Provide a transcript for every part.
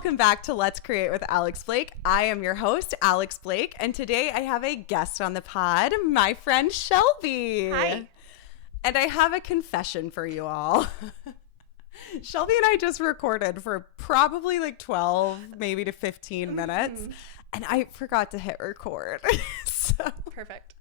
welcome back to Let's Create with Alex Blake. I am your host, Alex Blake, and today I have a guest on the pod, my friend Shelby. Hi. And I have a confession for you all. Shelby and I just recorded for probably like 12, maybe to 15 minutes, and I forgot to hit record. Perfect.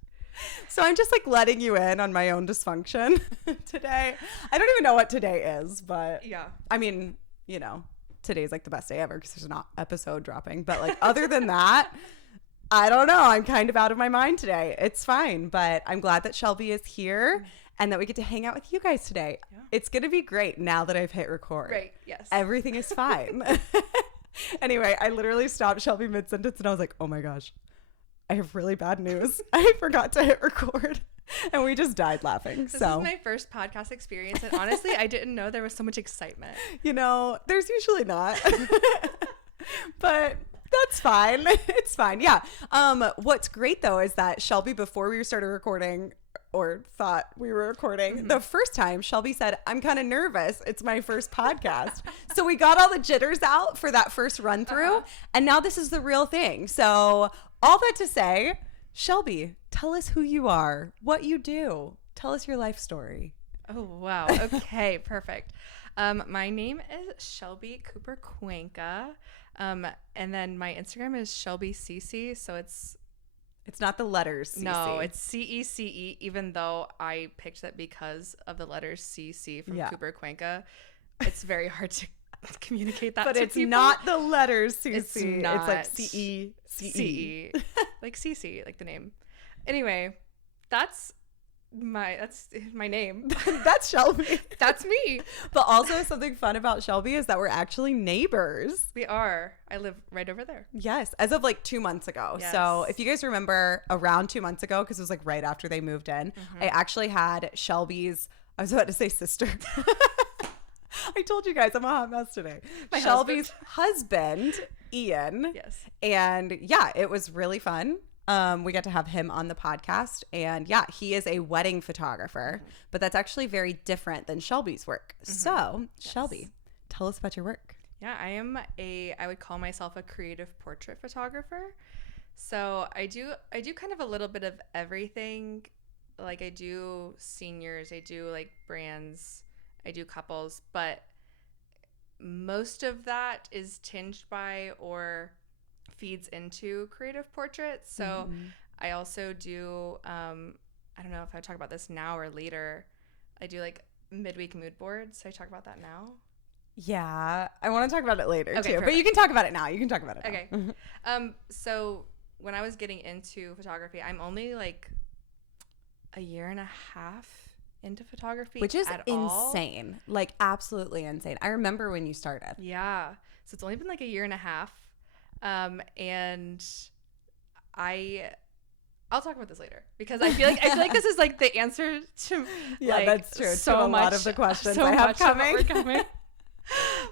So I'm just like letting you in on my own dysfunction today. I don't even know what today is, but Yeah. I mean, you know, today's like the best day ever because there's not episode dropping. But like other than that, I don't know. I'm kind of out of my mind today. It's fine, but I'm glad that Shelby is here and that we get to hang out with you guys today. Yeah. It's going to be great now that I've hit record. Right. Yes. Everything is fine. Anyway, I literally stopped Shelby mid-sentence and I was like, oh my gosh, I have really bad news. I forgot to hit record. And we just died laughing. This is my first podcast experience. And honestly, I didn't know there was so much excitement. You know, there's usually not. But that's fine. It's fine. Yeah. What's great though is that Shelby, before we started recording or thought we were recording, the first time Shelby said, I'm kind of nervous. It's my first podcast. So we got all the jitters out for that first run through. And now this is the real thing. So all that to say, Shelby, tell us who you are, what you do. Tell us your life story. Oh, wow. Okay, perfect. My name is Shelby Cooper Cuenca. And then my Instagram is Shelby CC. So it's not the letters CC. No, it's CECE, even though I picked that because of the letters CC from Cooper Cuenca. It's very hard to communicate that but to it's people. not the letters CC. It's not. It's like CE. Like CC, like the name. Anyway, that's my name. That's Shelby. That's me. But also something fun about Shelby is that we're actually neighbors. We are. I live right over there. Yes, as of like 2 months ago. Yes. So if you guys remember around 2 months ago, because it was like right after they moved in, I actually had Shelby's, I was about to say sister. I told you guys I'm a hot mess today. Shelby's husband, Ian. Yes. And yeah, it was really fun. We got to have him on the podcast, and yeah, he is a wedding photographer, but that's actually very different than Shelby's work. So Shelby, tell us about your work. Yeah, I would call myself a creative portrait photographer. So I do kind of a little bit of everything. Like I do seniors, I do like brands, I do couples, but most of that is tinged by or feeds into creative portraits. So I also do, I don't know if I talk about this now or later, I do like midweek mood boards. So I talk about that now. Yeah, I want to talk about it later too, perfect. but you can talk about it now. Okay. So when I was getting into photography, I'm only like a year and a half into photography, which is all. insane, like absolutely insane. I remember when you started. Yeah, so it's only been like a year and a half, and I'll talk about this later because I feel like this is like the answer to that's true. So to a much, lot of the questions so I have much coming. I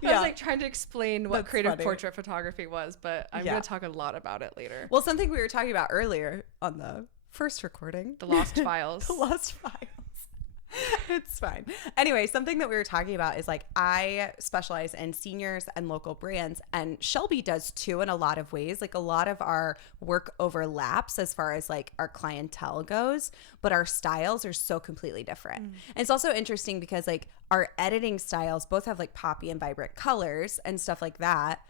was like trying to explain what That's creative funny. Portrait photography was, but I'm going to talk a lot about it later. Well, something we were talking about earlier on the first recording, The Lost Files. The Lost Files. It's fine. Anyway, something that we were talking about is like I specialize in seniors and local brands, and Shelby does too in a lot of ways. Like a lot of our work overlaps as far as like our clientele goes, but our styles are so completely different. And it's also interesting because like our editing styles both have like poppy and vibrant colors and stuff like that,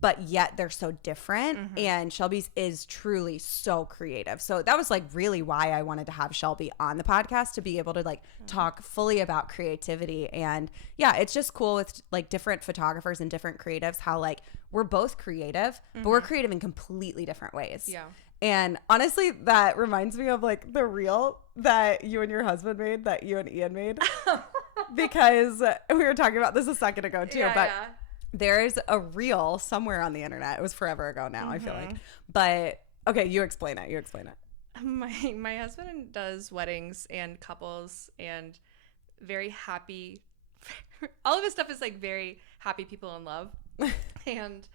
but yet they're so different. And Shelby's is truly so creative. So that was like really why I wanted to have Shelby on the podcast, to be able to like talk fully about creativity. And yeah, it's just cool with like different photographers and different creatives, how like we're both creative, but we're creative in completely different ways. Yeah. And honestly, that reminds me of like the reel that you and your husband made, that you and Ian made, because we were talking about this a second ago too, but there's a reel somewhere on the internet. It was forever ago now, I feel like. But okay, you explain it. My husband does weddings and couples and very happy. All of his stuff is like very happy people in love. And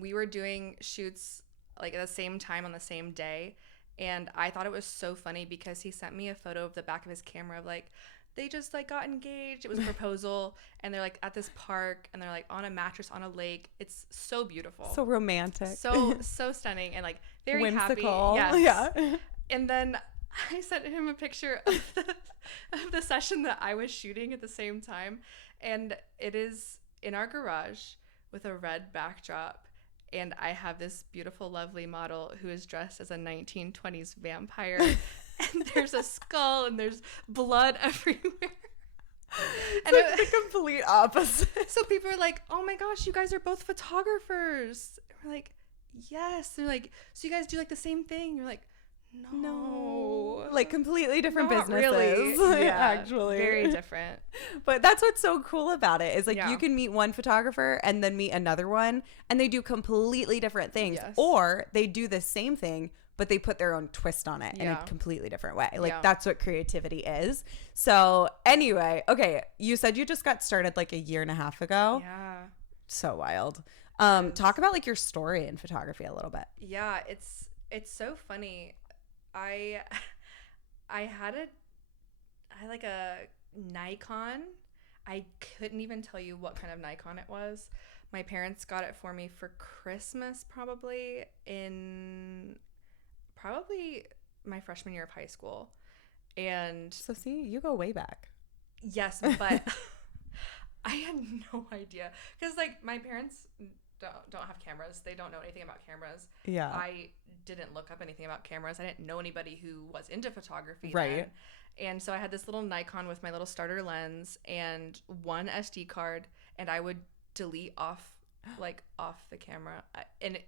we were doing shoots like at the same time on the same day. And I thought it was so funny because he sent me a photo of the back of his camera of like they just like got engaged. It was a proposal, and they're like at this park, and they're like on a mattress on a lake. It's so beautiful, So romantic. so stunning, and like very whimsical. happy. Yes. Yeah. And then I sent him a picture of the session that I was shooting at the same time, and it is in our garage with a red backdrop. And I have this beautiful, lovely model who is dressed as a 1920s vampire. And there's a skull and there's blood everywhere. And it's like the complete opposite. So people are like, oh my gosh, you guys are both photographers. And we're like, yes. They're like, so you guys do like the same thing? You're like, no. Like completely different Not businesses. really. Yeah, actually. Very different. But that's what's so cool about it is like Yeah. you can meet one photographer and then meet another one and they do completely different things. Yes. Or they do the same thing, but they put their own twist on it in Yeah. a completely different way. Like Yeah. that's what creativity is. So anyway, okay, you said you just got started like a year and a half ago. Yeah. So wild. Talk about like your story in photography a little bit. Yeah, it's so funny. I had a Nikon. I couldn't even tell you what kind of Nikon it was. My parents got it for me for Christmas probably my freshman year of high school. And So see, you go way back. yes, but I had no idea because like my parents don't have cameras. They don't know anything about cameras. Yeah. I didn't look up anything about cameras. I didn't know anybody who was into photography Right. then. And so I had this little Nikon with my little starter lens and one SD card, and I would delete off the camera.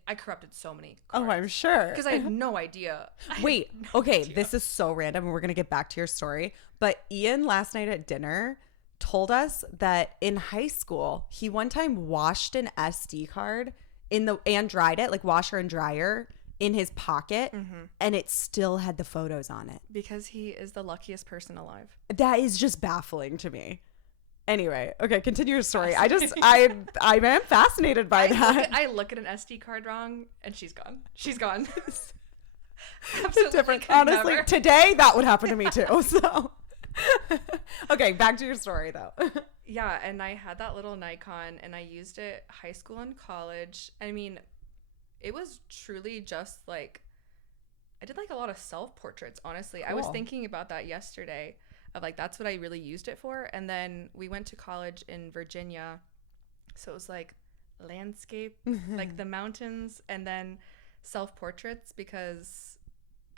I corrupted so many cards. Oh, I'm sure. Because I had no idea. Wait, okay, this is so random and we're going to get back to your story. But Ian last night at dinner told us that in high school, he one time washed an SD card and dried it, like washer and dryer, in his pocket, and it still had the photos on it. Because he is the luckiest person alive. That is just baffling to me. Anyway, okay, continue your story. I am fascinated by that. I look at an SD card wrong, and she's gone. She's gone. It's Absolutely different. could Honestly, never. today that would happen to me too. So, okay, back to your story though. Yeah, and I had that little Nikon, and I used it high school and college. I mean, it was truly just like, I did like a lot of self-portraits, honestly. I was Cool. thinking about that yesterday, of like, that's what I really used it for. And then we went to college in Virginia, so it was like landscape, like the mountains, and then self-portraits, because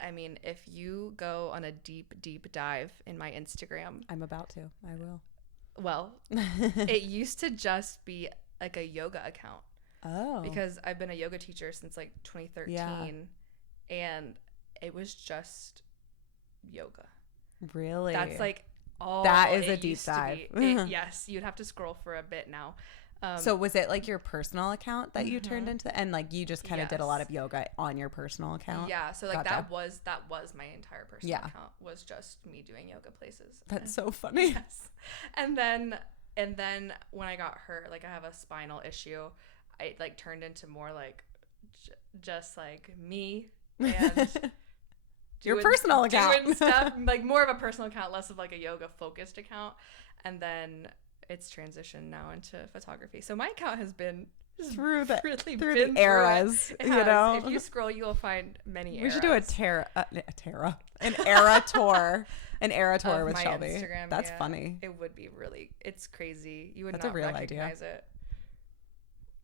I mean, if you go on a deep dive in my Instagram, I'm about to. I will. well, it used to just be like a yoga account. Oh. Because I've been a yoga teacher since like 2013, Yeah. and it was just yoga. Really? That's like all That is it a deep used to dive. be. Yes, you'd have to scroll for a bit now. So was it like your personal account that you turned into, and like you just kind of did a lot Yes. of yoga on your personal account? Yeah, so like Gotcha. that was my entire personal Yeah. account, was just me doing yoga places. That's so funny. Yes. And then when I got hurt, like I have a spinal issue, I like turned into more like just like me and Your personal account. doing stuff, like more of a personal account, less of like a yoga focused account. And then it's transitioned now into photography. So my account has been through the really through been the eras, It you has. know. If you scroll, you will find many eras. We should do an era tour of with my Shelby. Instagram, That's yeah. funny. It would be really, it's crazy. You would That's a not real recognize it.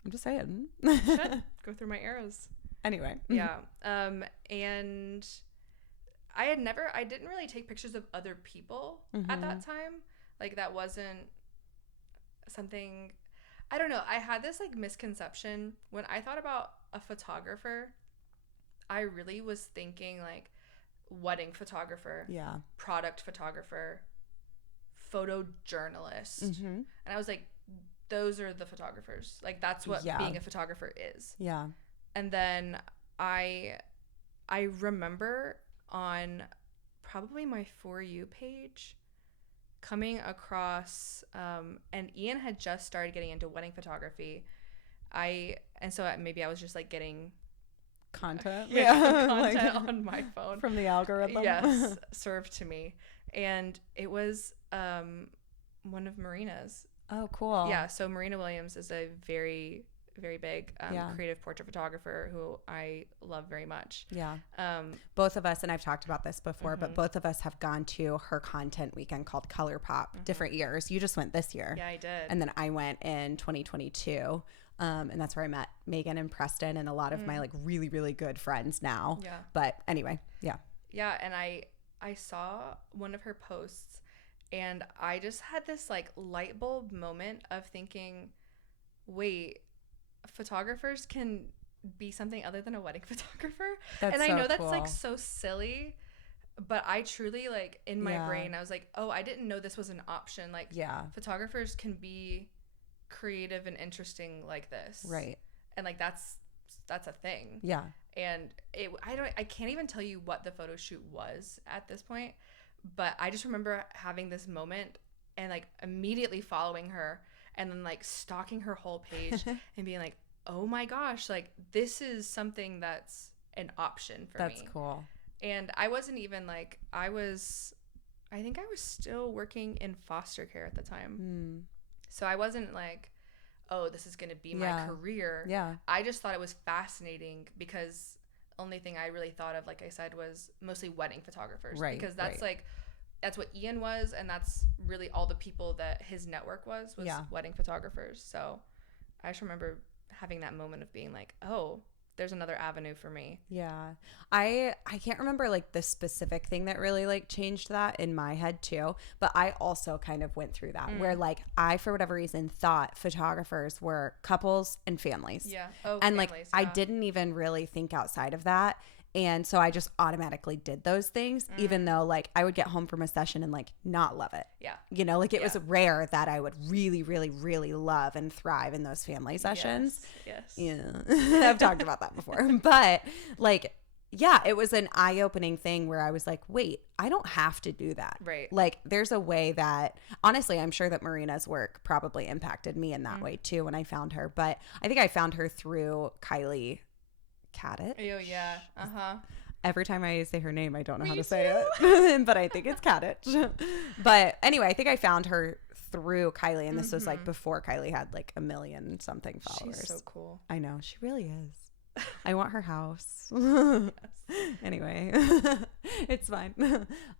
I'm just saying. You should go through my eras. Anyway. Yeah. And I didn't really take pictures of other people at that time. Like that wasn't something, I don't know. I had this like misconception when I thought about a photographer. I really was thinking like wedding photographer, Yeah. product photographer, photojournalist. Mm-hmm. And I was like, those are the photographers. Like that's what Yeah. being a photographer is. Yeah. And then I remember on probably my For You page coming across, and Ian had just started getting into wedding photography. So maybe I was just like getting Content. content Like, on my phone from the algorithm. Yes, served to me. And it was one of Marina's. Oh, cool. Yeah, so Marina Williams is a very, very big creative portrait photographer who I love very much. Yeah. Both of us, and I've talked about this before, but both of us have gone to her content weekend called Color Pop different years. You just went this year. Yeah, I did. And then I went in 2022. And that's where I met Megan and Preston and a lot of my like really, really good friends now. Yeah. But anyway, yeah. Yeah, and I saw one of her posts and I just had this like light bulb moment of thinking, wait, photographers can be something other than a wedding photographer. And I know that's cool. like so silly, but I truly like in my brain I was like, oh, I didn't know this was an option. Like photographers can be creative and interesting like this. Right. And like that's a thing. Yeah. And I can't even tell you what the photo shoot was at this point, but I just remember having this moment and like immediately following her and then like stalking her whole page and being like, oh my gosh, like this is something that's an option for me. That's cool. And I wasn't even like, I think I was still working in foster care at the time. So I wasn't like, oh, this is going to be my career. Yeah. I just thought it was fascinating because the only thing I really thought of, like I said, was mostly wedding photographers. Right. Because that's like, that's what Ian was, and that's really all the people that his network was wedding photographers. So I just remember having that moment of being like, oh, there's another avenue for me. Yeah. I can't remember like the specific thing that really like changed that in my head too, but I also kind of went through that where like I, for whatever reason, thought photographers were couples and families. Yeah. Oh, and families, like I didn't even really think outside of that. And so I just automatically did those things, even though like I would get home from a session and like not love it. Yeah. You know, like it was rare that I would really, really, really love and thrive in those family sessions. Yes. Yeah. I've talked about that before. But like, yeah, it was an eye-opening thing where I was like, wait, I don't have to do that. Right. Like there's a way that, honestly, I'm sure that Marina's work probably impacted me in that way too when I found her. But I think I found her through Kylie Cadet. Oh yeah. Every time I say her name, I don't know how to say it, but I think it's Cadet. But anyway, I think I found her through Kylie, and this was like before Kylie had like 1 million something followers. She's so cool. I know, she really is. I want her house. Anyway, it's fine.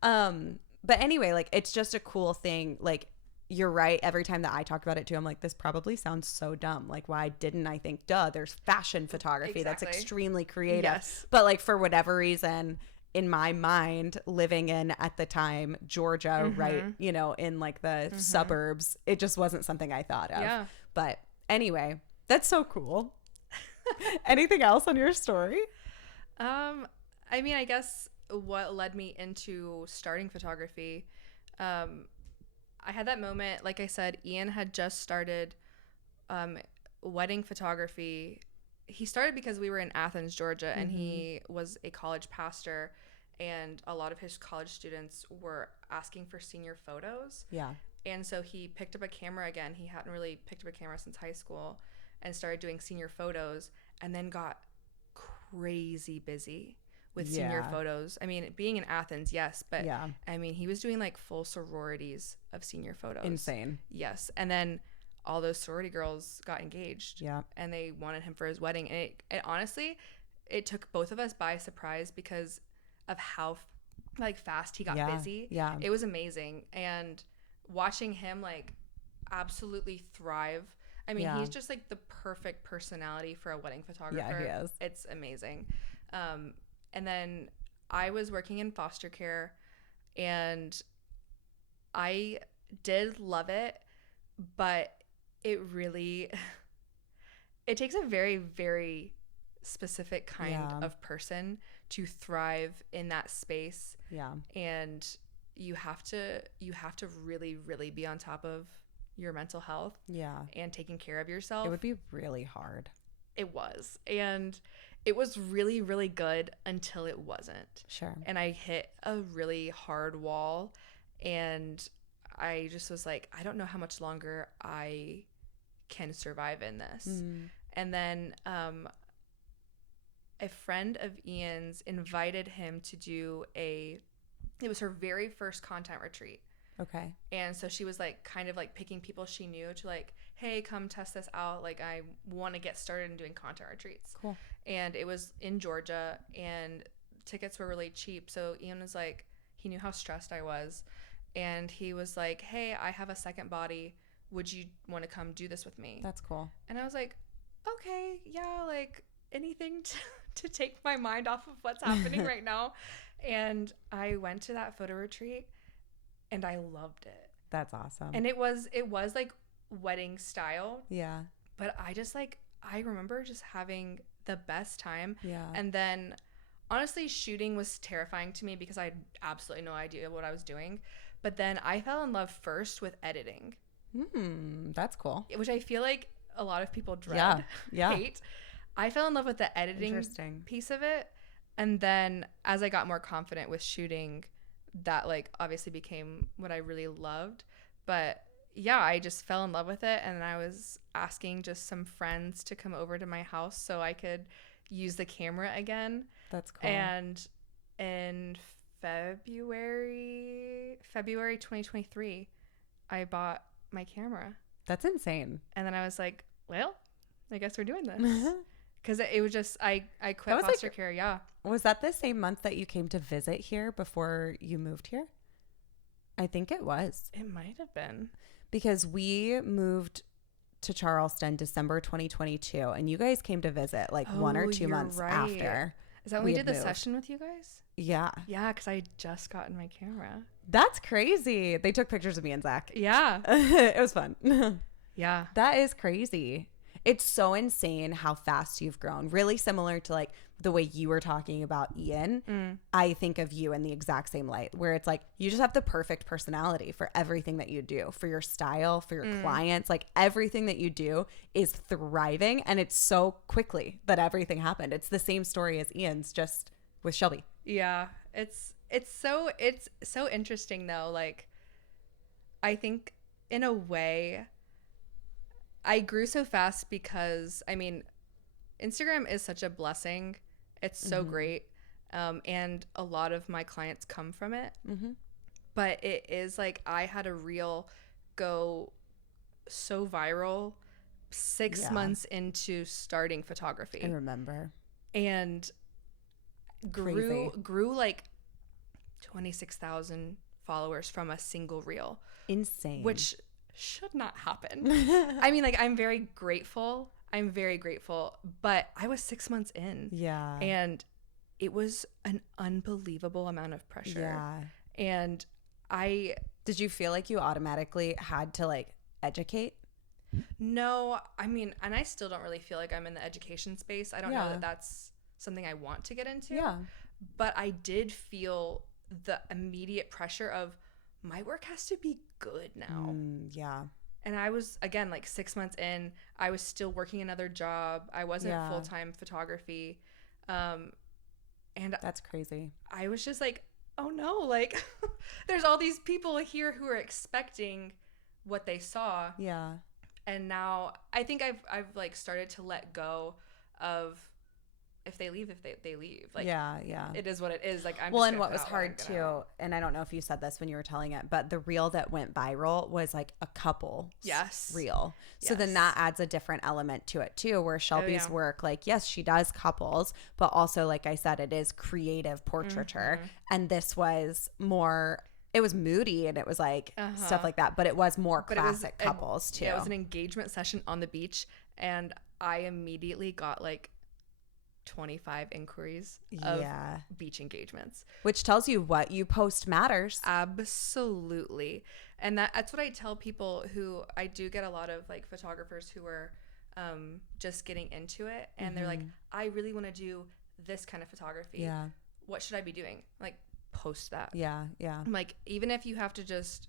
But anyway, like it's just a cool thing. Like you're right. Every time that I talk about it too, I'm like, this probably sounds so dumb. Like, why didn't I think, there's fashion photography that's extremely creative. Yes. But like for whatever reason, in my mind, living in at the time Georgia, right, you know, in like the suburbs, it just wasn't something I thought of. Yeah. But anyway, that's so cool. Anything else on your story? I mean, I guess what led me into starting photography, I had that moment, like I said, Ian had just started wedding photography. He started because we were in Athens, Georgia, and he was a college pastor, and a lot of his college students were asking for senior photos. Yeah. And so he picked up a camera again. He hadn't really picked up a camera since high school and started doing senior photos, and then got crazy busy with senior photos. I mean, being in Athens, yes, but I mean, he was doing like full sororities of senior photos. Insane. Yes. And then all those sorority girls got engaged. Yeah. And they wanted him for his wedding. And it honestly, it took both of us by surprise because of how like fast he got busy. Yeah. It was amazing. And watching him like absolutely thrive. I mean, he's just like the perfect personality for a wedding photographer. Yeah, he is. It's amazing. And then I was working in foster care, and I did love it, but it really, it takes a very, very specific kind of person to thrive in that space. Yeah. And you have to really, really be on top of your mental health. Yeah. And taking care of yourself. It would be really hard. It was. And it was really, really good until it wasn't. Sure. And I hit a really hard wall, and I just was like, I don't know how much longer I can survive in this. And then a friend of Ian's invited him to do a It was her very first content retreat. Okay. And so she was like kind of like picking people she knew to like, hey, come test this out. Like, I want to get started in doing content retreats. Cool. And it was in Georgia, and tickets were really cheap. So Ian was like, he knew how stressed I was. And he was like, hey, I have a second body. Would you want to come do this with me? That's cool. And I was like, okay, yeah, like anything to take my mind off of what's happening right now. And I went to that photo retreat and I loved it. That's awesome. And it was like wedding style. Yeah. But I remember just having the best time. Yeah. And then honestly, shooting was terrifying to me because I had absolutely no idea what I was doing. But then I fell in love first with editing. That's cool. Which I feel like a lot of people dread, hate. I fell in love with the editing piece of it. And then as I got more confident with shooting, that like obviously became what I really loved. But yeah, I just fell in love with it. And I was asking just some friends to come over to my house so I could use the camera again. That's cool. And in February 2023, I bought my camera. That's insane. And then I was like, well, I guess we're doing this. Because it was just, I quit foster care, yeah. Was that the same month that you came to visit here before you moved here? I think it was. It might have been. Because we moved to Charleston December 2022, and you guys came to visit like 1 or 2 months after. Is that when we did the session with you guys? Yeah. Yeah, because I had just gotten my camera. That's crazy. They took pictures of me and Zach. Yeah. It was fun. Yeah. That is crazy. It's so insane how fast you've grown. Really similar to like the way you were talking about Ian. I think of you in the exact same light, where it's like you just have the perfect personality for everything that you do, for your style, for your clients. Like everything that you do is thriving, and it's so quickly that everything happened. It's the same story as Ian's, just with Shelby. Yeah. It's so interesting though. Like I think in a way I grew so fast because, I mean, Instagram is such a blessing. It's so great. And a lot of my clients come from it. But it is like I had a reel go so viral 6 months into starting photography. I remember. And grew like 26,000 followers from a single reel. Insane. Which should not happen. I mean, like, I'm very grateful, but I was 6 months in. Yeah. And it was an unbelievable amount of pressure. Yeah. And did you feel like you automatically had to like educate? No, I mean, and I still don't really feel like I'm in the education space. I don't know that that's something I want to get into. Yeah. But I did feel the immediate pressure of my work has to be good now. Yeah. And I was, again, like 6 months in, I was still working another job. I wasn't full-time photography. And that's crazy. I was just like, oh no, like there's all these people here who are expecting what they saw. Yeah. And now I think I've like started to let go of if they leave, they leave. Like, yeah. It is what it is. Like, I'm well, and what was hard too, and I don't know if you said this when you were telling it, but the reel that went viral was like a couple reel. So then that adds a different element to it too, where Shelby's work, like, yes, she does couples, but also, like I said, it is creative portraiture. And this was more, it was moody and it was like stuff like that, but it was more classic couples too. Yeah, it was an engagement session on the beach, and I immediately got like 25 inquiries of beach engagements, which tells you what you post matters. Absolutely. And that's what I tell people who, I do get a lot of like photographers who are just getting into it, and they're like, I really want to do this kind of photography. What should I be doing? Like, post that. I'm like, even if you have to just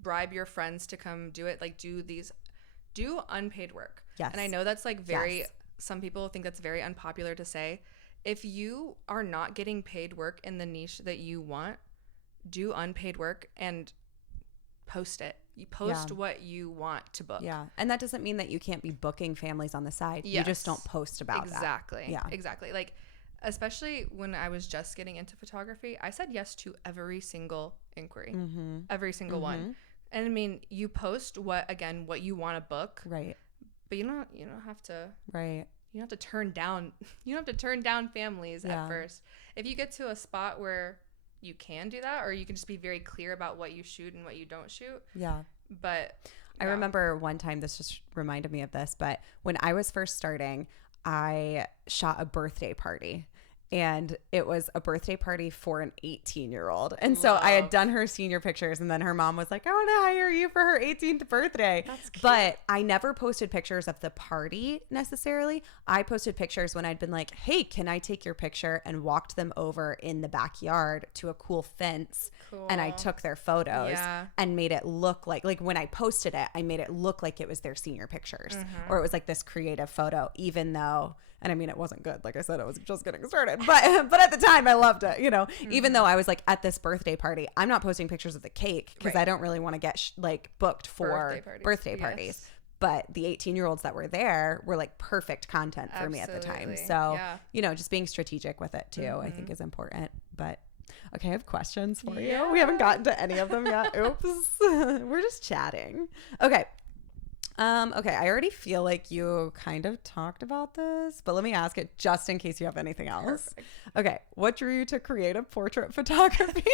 bribe your friends to come do it, like, do unpaid work. And I know that's like very some people think that's very unpopular to say. If you are not getting paid work in the niche that you want, do unpaid work and post it. You post what you want to book. Yeah. And that doesn't mean that you can't be booking families on the side. You just don't post about that. Exactly. Like, especially when I was just getting into photography, I said yes to every single inquiry, every single one. And I mean, you post what you want to book, right? But you don't have to, right? You don't have to turn down. You don't have to turn down families at first. If you get to a spot where you can do that, or you can just be very clear about what you shoot and what you don't shoot. Yeah. But I remember one time, this just reminded me of this, but when I was first starting, I shot a birthday party. And it was a birthday party for an 18-year-old. And so I had done her senior pictures, and then her mom was like, I want to hire you for her 18th birthday. That's cute. But I never posted pictures of the party necessarily. I posted pictures when I'd been like, hey, can I take your picture? And walked them over in the backyard to a cool fence. Cool. And I took their photos and made it look like when I posted it, I made it look like it was their senior pictures. Or it was like this creative photo, even though... And I mean, it wasn't good. Like I said, I was just getting started. But at the time, I loved it. Even though I was like at this birthday party, I'm not posting pictures of the cake because I don't really want to get booked for birthday parties. Yes. But the 18-year-olds that were there were like perfect content for me at the time. So, just being strategic with it too, I think is important. But okay, I have questions for you. We haven't gotten to any of them yet. Oops. We're just chatting. Okay. Okay, I already feel like you kind of talked about this, but let me ask it just in case you have anything else. Perfect. Okay, what drew you to creative portrait photography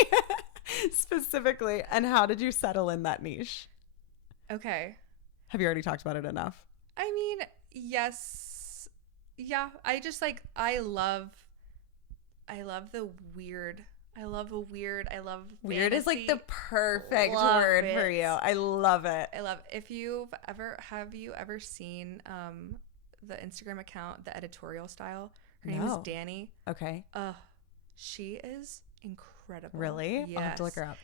specifically, and how did you settle in that niche? Okay. Have you already talked about it enough? I mean, yes. Yeah, I just I love the weird. I love weird weird is like the perfect word for you. I love it. Have you ever seen the Instagram account, The Editorial Style? Her name is Danny. Okay. She is incredible. Really? Yes. I'll have to look her up.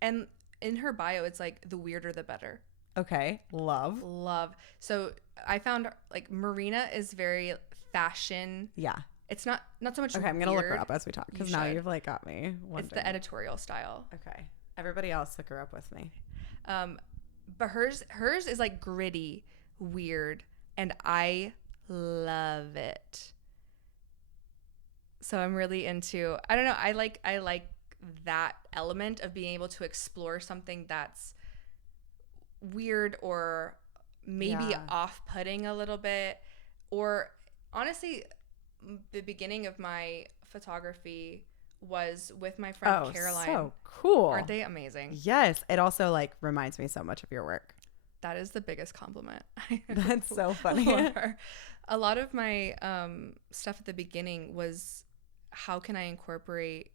And in her bio it's like the weirder the better. Okay. Love. So I found Marina is very fashion. Yeah. It's not so much. Okay, I'm gonna look her up as we talk because now you've got me wondering. It's The Editorial Style. Okay, everybody else look her up with me. But hers is gritty, weird, and I love it. So I'm really into. I don't know. I like that element of being able to explore something that's weird or maybe off-putting a little bit, or honestly. The beginning of my photography was with my friend Caroline. So cool. Aren't they amazing? Yes. It also reminds me so much of your work. That is the biggest compliment. That's so funny. A lot of my stuff at the beginning was how can I incorporate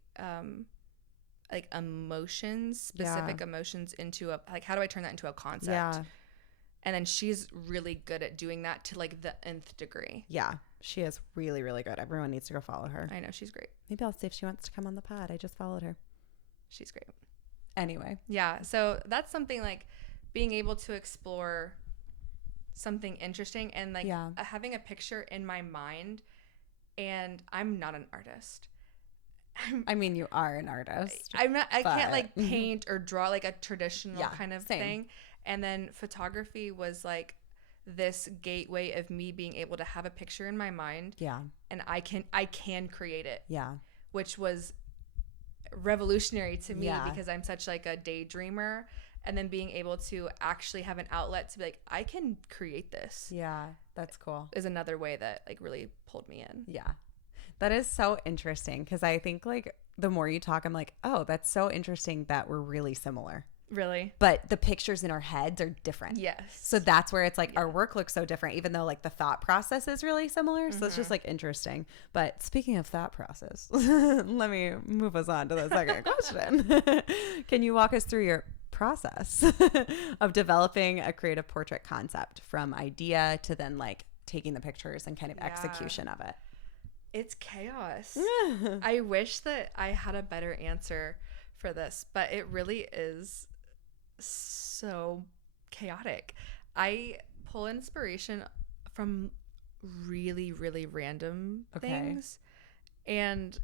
emotions, specific emotions into how do I turn that into a concept? Yeah. And then she's really good at doing that to the nth degree. Yeah. She is really, really good. Everyone needs to go follow her. I know. She's great. Maybe I'll see if she wants to come on the pod. I just followed her. She's great. Anyway. Yeah. So that's something being able to explore something interesting and having a picture in my mind. And I'm not an artist. I mean, you are an artist. I'm not. I can't paint or draw a traditional kind of thing. And then photography was this gateway of me being able to have a picture in my mind. Yeah. And I can create it. Yeah. Which was revolutionary to me because I'm such a daydreamer, and then being able to actually have an outlet to be I can create this. Yeah. That's cool. Is another way that really pulled me in. Yeah. That is so interesting because I think the more you talk, I'm oh, that's so interesting that we're really similar. Really? But the pictures in our heads are different. Yes. So that's where it's our work looks so different, even though the thought process is really similar. So it's just interesting. But speaking of thought process, let me move us on to the second question. Can you walk us through your process of developing a creative portrait concept from idea to then taking the pictures and kind of execution of it? It's chaos. I wish that I had a better answer for this, but it really is so chaotic. I pull inspiration from really, really random things, and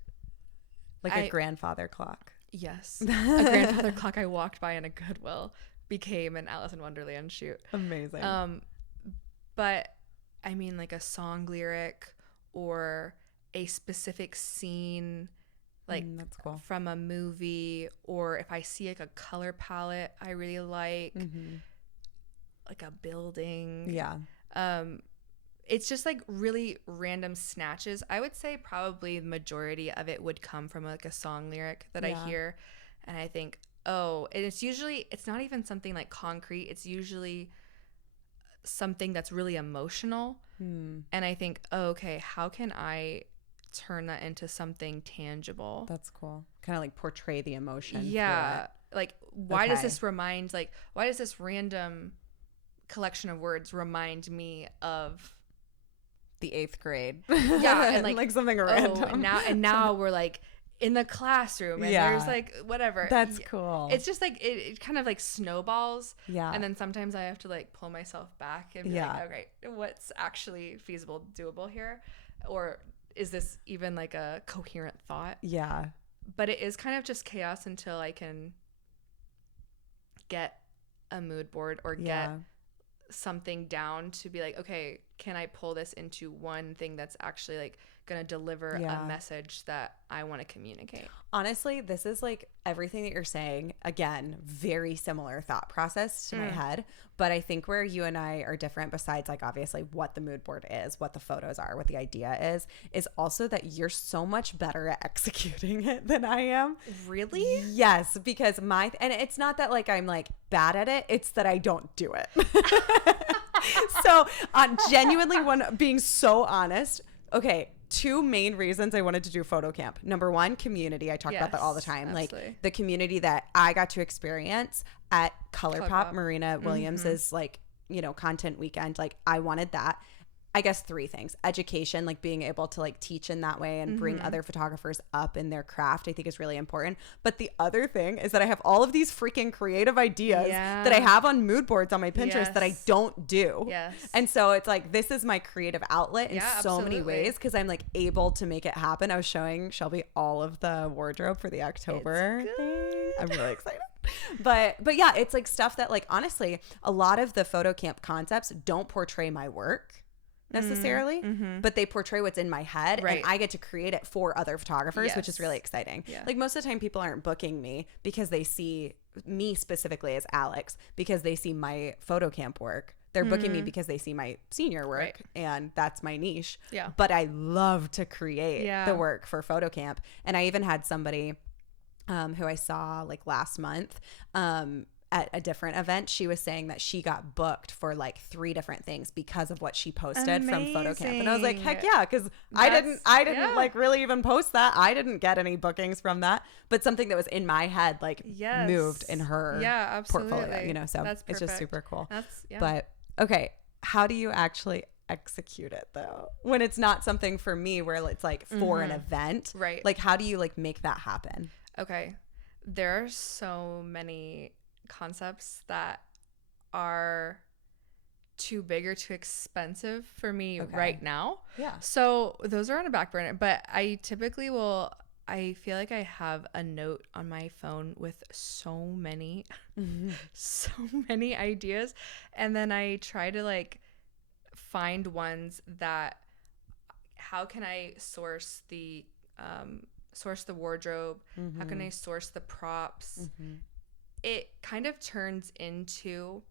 a grandfather clock. Yes, a grandfather clock I walked by in a Goodwill became an Alice in Wonderland shoot. Amazing. But I mean, a song lyric or a specific scene, like that's cool. from a movie, or if I see like a color palette I really like, like a building. Yeah. It's just like really random snatches. I would say probably the majority of it would come from like a song lyric that I hear, and I think, oh, and it's not even something like concrete. It's usually something that's really emotional. And I think, oh, okay, how can I turn that into something tangible? That's cool. Kind of like portray the emotion. Yeah. Like, why does this random collection of words remind me of the 8th grade? Yeah. And like something random. And now we're like in the classroom, and there's like whatever. That's cool. It's just like it kind of like snowballs. Yeah. And then sometimes I have to like pull myself back and be like, okay, what's actually feasible, doable here? Or is this even like a coherent thought? Yeah. But it is kind of just chaos until I can get a mood board or get something down to be like, okay, can I pull this into one thing that's actually like going to deliver a message that I want to communicate? Honestly, this is like everything that you're saying. Again, very similar thought process to my head. But I think where you and I are different, besides like obviously what the mood board is, what the photos are, what the idea is also that you're so much better at executing it than I am. Really? Yes, because and it's not that like I'm like bad at it, it's that I don't do it. So genuinely, being so honest, okay, 2 main reasons I wanted to do photo camp. Number 1, community. I talk about that all the time. Absolutely. Like the community that I got to experience at ColourPop, Marina Williams's like, content weekend. Like I wanted that. I guess 3 things. Education, like being able to like teach in that way and bring other photographers up in their craft, I think is really important. But the other thing is that I have all of these freaking creative ideas that I have on mood boards on my Pinterest that I don't do. Yes. And so it's like, this is my creative outlet in so many ways because I'm like able to make it happen. I was showing Shelby all of the wardrobe for the October thing. I'm really excited. But yeah, it's like stuff that like, honestly, a lot of the photo camp concepts don't portray my work necessarily, but they portray what's in my head, and I get to create it for other photographers, which is really exciting. Like most of the time people aren't booking me because they see me specifically as Alex because they see my photo camp work. They're booking me because they see my senior work and that's my niche. But I love to create the work for photo camp. And I even had somebody who I saw like last month at a different event. She was saying that she got booked for like 3 different things because of what she posted from photo camp. And I was like, heck yeah, because I didn't like really even post that. I didn't get any bookings from that, but something that was in my head like moved in her portfolio, so it's just super cool. But okay, how do you actually execute it though when it's not something for me where it's like for an event, right? Like how do you like make that happen? Okay, there are so many concepts that are too big or too expensive for me right now. So those are on a back burner, but I typically I feel like I have a note on my phone with so many so many ideas, and then I try to like find ones that, how can I source the wardrobe, how can I source the props. It kind of turns into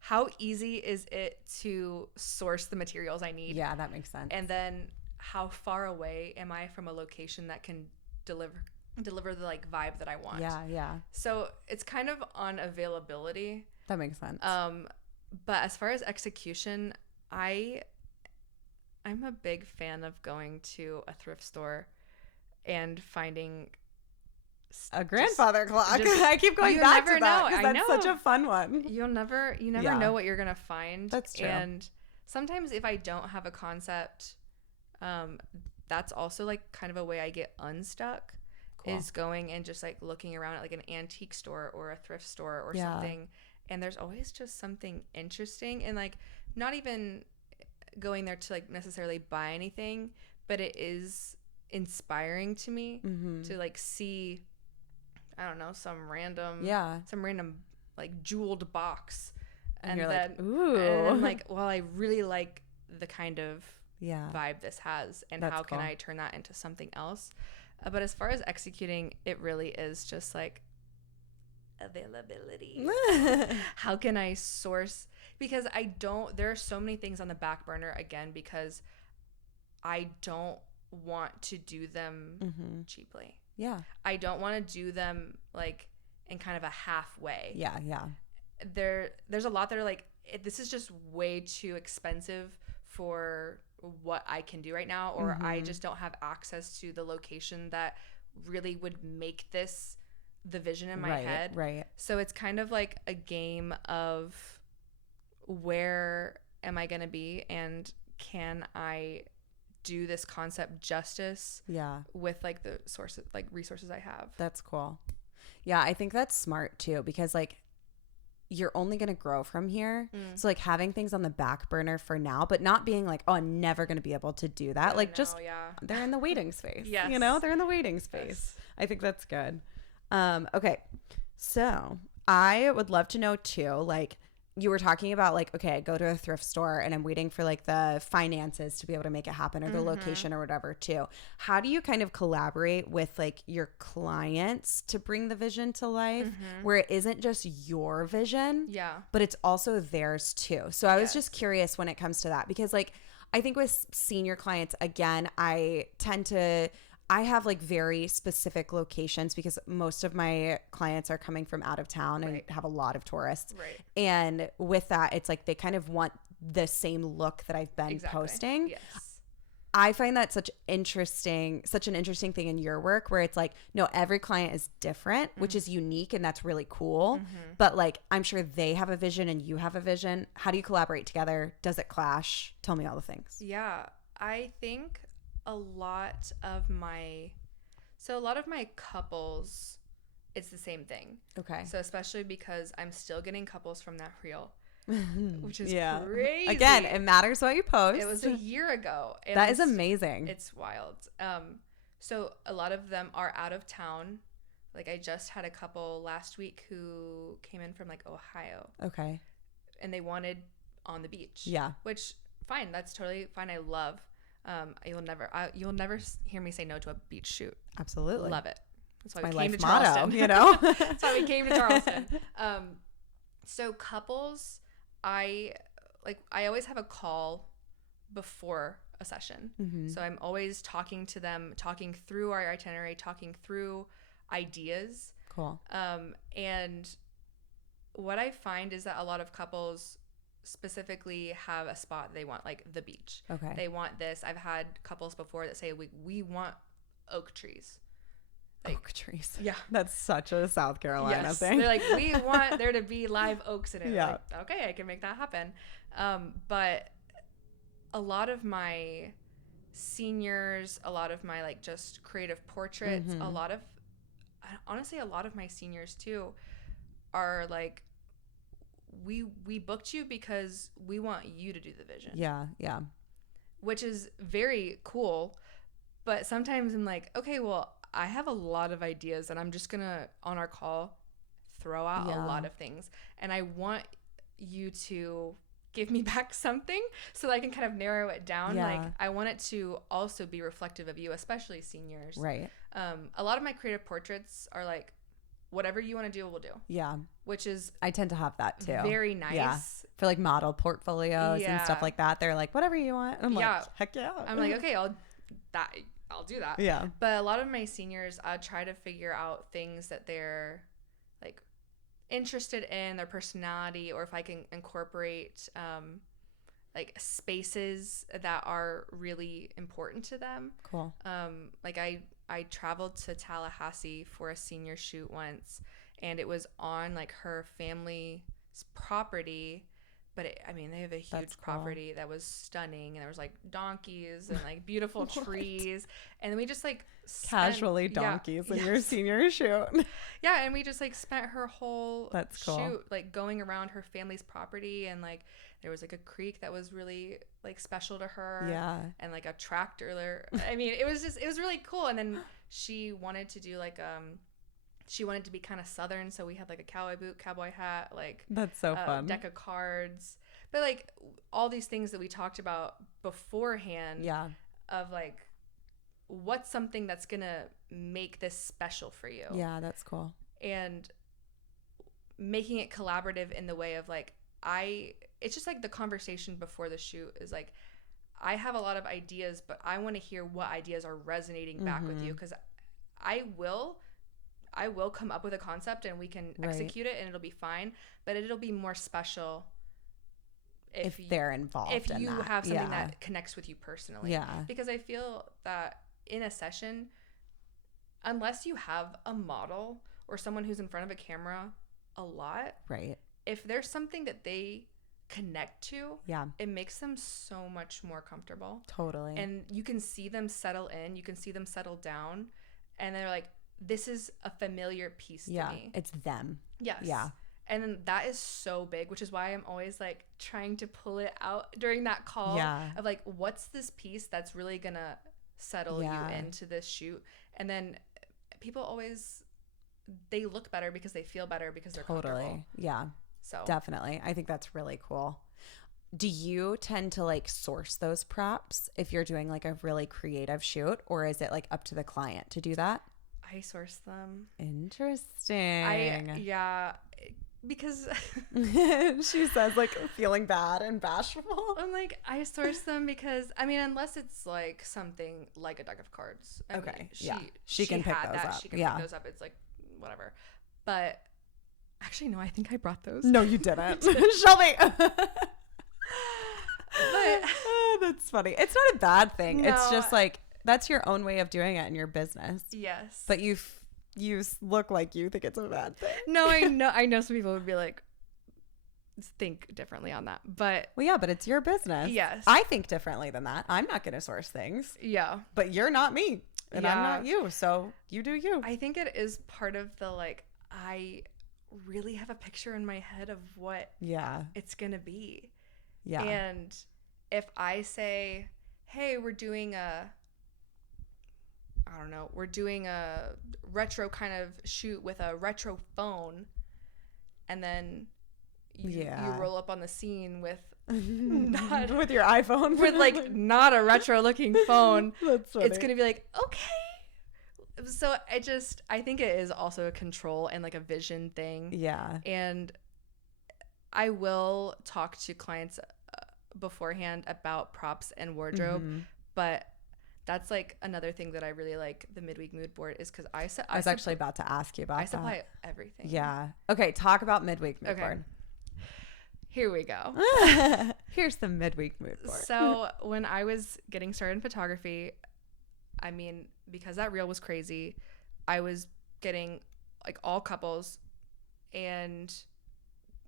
how easy is it to source the materials I need? Yeah, that makes sense. And then how far away am I from a location that can deliver the like vibe that I want? Yeah. So it's kind of on availability. That makes sense. But as far as execution, I'm a big fan of going to a thrift store and finding a grandfather clock. I keep going back to that because that's such a fun one. You never know what you're gonna find. That's true. And sometimes if I don't have a concept, that's also like kind of a way I get unstuck. Cool. Is going and just like looking around at like an antique store or a thrift store or something, and there's always just something interesting, and like not even going there to like necessarily buy anything, but it is inspiring to me to like see, I don't know, some random like jeweled box, and you're then like, ooh, and then like, well, I really like the kind of vibe this has, and That's how can cool. I turn that into something else. But as far as executing, it really is just like availability. How can I source? Because there are so many things on the back burner, again, because I don't want to do them cheaply. Yeah. I don't want to do them like in kind of a halfway. Yeah. Yeah. There's a lot that are like, this is just way too expensive for what I can do right now, or I just don't have access to the location that really would make this the vision in my head. Right. So it's kind of like a game of where am I going to be, and can I do this concept justice with like the sources, like resources I have. That's cool. Yeah, I think that's smart too, because like you're only going to grow from here. So like having things on the back burner for now, but not being like, oh, I'm never going to be able to do that. Like they're in the waiting space. Yes. You know, they're in the waiting space. Yes. I think that's good. Okay. So I would love to know too, like you were talking about like, okay, I go to a thrift store and I'm waiting for like the finances to be able to make it happen, or the location or whatever too. How do you kind of collaborate with like your clients to bring the vision to life where it isn't just your vision, but it's also theirs too? So I was just curious when it comes to that, because like I think with senior clients, again, I have like very specific locations because most of my clients are coming from out of town and have a lot of tourists. Right. And with that, it's like they kind of want the same look that I've been posting. Yes. I find that such an interesting thing in your work, where it's like, no, every client is different, which is unique, and that's really cool. But like, I'm sure they have a vision and you have a vision. How do you collaborate together? Does it clash? Tell me all the things. Yeah, I think a lot of my couples, it's the same thing. Okay. So especially because I'm still getting couples from that reel, which is crazy. Again, it matters what you post. It was a year ago. That is amazing. It's wild. So a lot of them are out of town. Like I just had a couple last week who came in from like Ohio. Okay. And they wanted on the beach. Yeah. Which, fine. That's totally fine. I love. You'll never hear me say no to a beach shoot. Absolutely. Love it. That's why my we came life to motto, Charleston. you know? That's why we came to Charleston. So couples, I always have a call before a session. So I'm always talking to them, talking through our itinerary, talking through ideas. Cool. And what I find is that a lot of couples specifically have a spot they want, like the beach. Okay. They want this. I've had couples before that say we want oak trees. Like, oak trees. Yeah. That's such a South Carolina thing. They're like, we want there to be live oaks in it. Yeah. Like, okay, I can make that happen. But a lot of my seniors, a lot of my like just creative portraits, honestly, a lot of my seniors too are like, we booked you because we want you to do the vision. Yeah. Yeah. Which is very cool. But sometimes I'm like, okay, well, I have a lot of ideas and I'm just going to, on our call, throw out a lot of things. And I want you to give me back something so that I can kind of narrow it down. Yeah. Like, I want it to also be reflective of you, especially seniors. Right. A lot of my creative portraits are like, whatever you want to do, we'll do. Yeah. Which is I tend to have that too. very nice. Yeah. For like model portfolios and stuff like that. They're like, whatever you want. I'm like, heck yeah. I'm like, okay, I'll do that. Yeah. But a lot of my seniors, I try to figure out things that they're like interested in, their personality, or if I can incorporate like spaces that are really important to them. Cool. Like I traveled to Tallahassee for a senior shoot once, and it was on like her family's property. But they have a huge property that was stunning, and there was like donkeys and like beautiful trees, and then we just like casually donkeys in your senior shoot. Yeah, and we just like spent her whole cool. shoot like going around her family's property, and like there was like a creek that was really like special to her. Yeah, and like a tractor. It was really cool. And then she wanted to do like she wanted to be kind of Southern, so we had like a cowboy boot, cowboy hat, like that's so fun. Deck of cards. But like all these things that we talked about beforehand of like what's something that's gonna make this special for you. Yeah, that's cool. And making it collaborative in the way of like it's just like the conversation before the shoot is like I have a lot of ideas, but I want to hear what ideas are resonating back with you, because I will come up with a concept and we can execute it and it'll be fine, but it'll be more special if they're involved, if in you that. have something that connects with you personally. Yeah. Because I feel that in a session, unless you have a model or someone who's in front of a camera a lot, right, if there's something that they connect to, it makes them so much more comfortable. Totally. And you can see them settle in, you can see them settle down, and they're like, this is a familiar piece to me. It's them. Yes. Yeah. And then that is so big, which is why I'm always like trying to pull it out during that call of like, what's this piece that's really gonna settle you into this shoot? And then people always, they look better because they feel better because they're comfortable. Yeah. So definitely. I think that's really cool. Do you tend to like source those props if you're doing like a really creative shoot, or is it like up to the client to do that? I source them. Interesting. Because she says like feeling bad and bashful. I'm like, I source them because I mean, unless it's like something like a deck of cards. I mean, she can pick those up. She can pick those up. It's like whatever. But actually, no, I think I brought those. No, you didn't. Shelby. But that's funny. It's not a bad thing. No. It's just like that's your own way of doing it in your business. Yes. But you look like you think it's a bad thing. No, I know some people would be like, think differently on that. But well, yeah, but it's your business. Yes. I think differently than that. I'm not going to source things. Yeah. But you're not me. And I'm not you. So you do you. I think it is part of the like, I really have a picture in my head of what it's going to be. Yeah. And if I say, hey, we're doing a retro kind of shoot with a retro phone, and then you roll up on the scene with not with your iPhone, with like not a retro looking phone. That's funny. It's gonna be like, okay. So I think it is also a control and like a vision thing. Yeah. And I will talk to clients beforehand about props and wardrobe, but that's like another thing that I really like the midweek mood board is because I was actually about to ask you about that. I supply everything. Yeah. Okay. Talk about midweek mood board. Here we go. Here's the midweek mood board. So when I was getting started in photography, I mean, because that reel was crazy, I was getting like all couples, and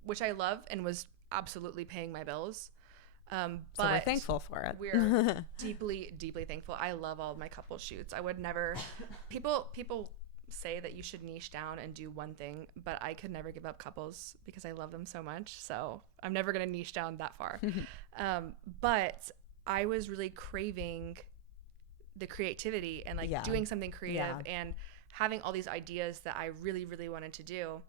which I love and was absolutely paying my bills. So we're thankful for it. We're deeply, deeply thankful. I love all of my couple shoots. I would never. People say that you should niche down and do one thing, but I could never give up couples because I love them so much. So I'm never gonna niche down that far. But I was really craving the creativity and like doing something creative and having all these ideas that I really, really wanted to do.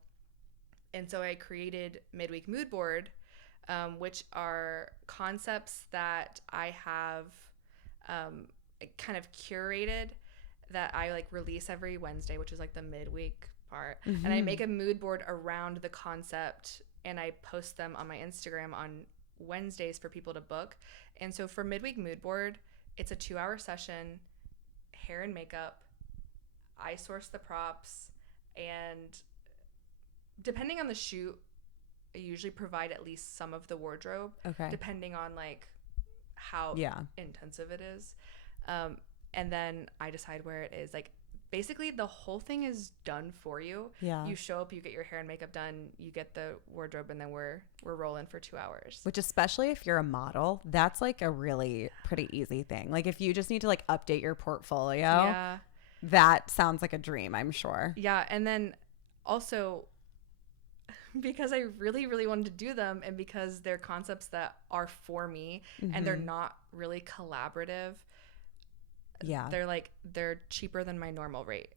And so I created Midweek Mood Board. Which are concepts that I have kind of curated that I like release every Wednesday, which is like the midweek part. Mm-hmm. And I make a mood board around the concept and I post them on my Instagram on Wednesdays for people to book. And so for midweek mood board, it's a 2-hour session, hair and makeup. I source the props, and depending on the shoot, I usually provide at least some of the wardrobe, depending on like how intensive it is. And then I decide where it is. Like basically the whole thing is done for you. Yeah. You show up, you get your hair and makeup done, you get the wardrobe, and then we're rolling for 2 hours. Which, especially if you're a model, that's like a really pretty easy thing. Like if you just need to like update your portfolio, that sounds like a dream, I'm sure. Yeah. And then also, because I really, really wanted to do them, and because they're concepts that are for me and they're not really collaborative. Yeah. They're cheaper than my normal rate.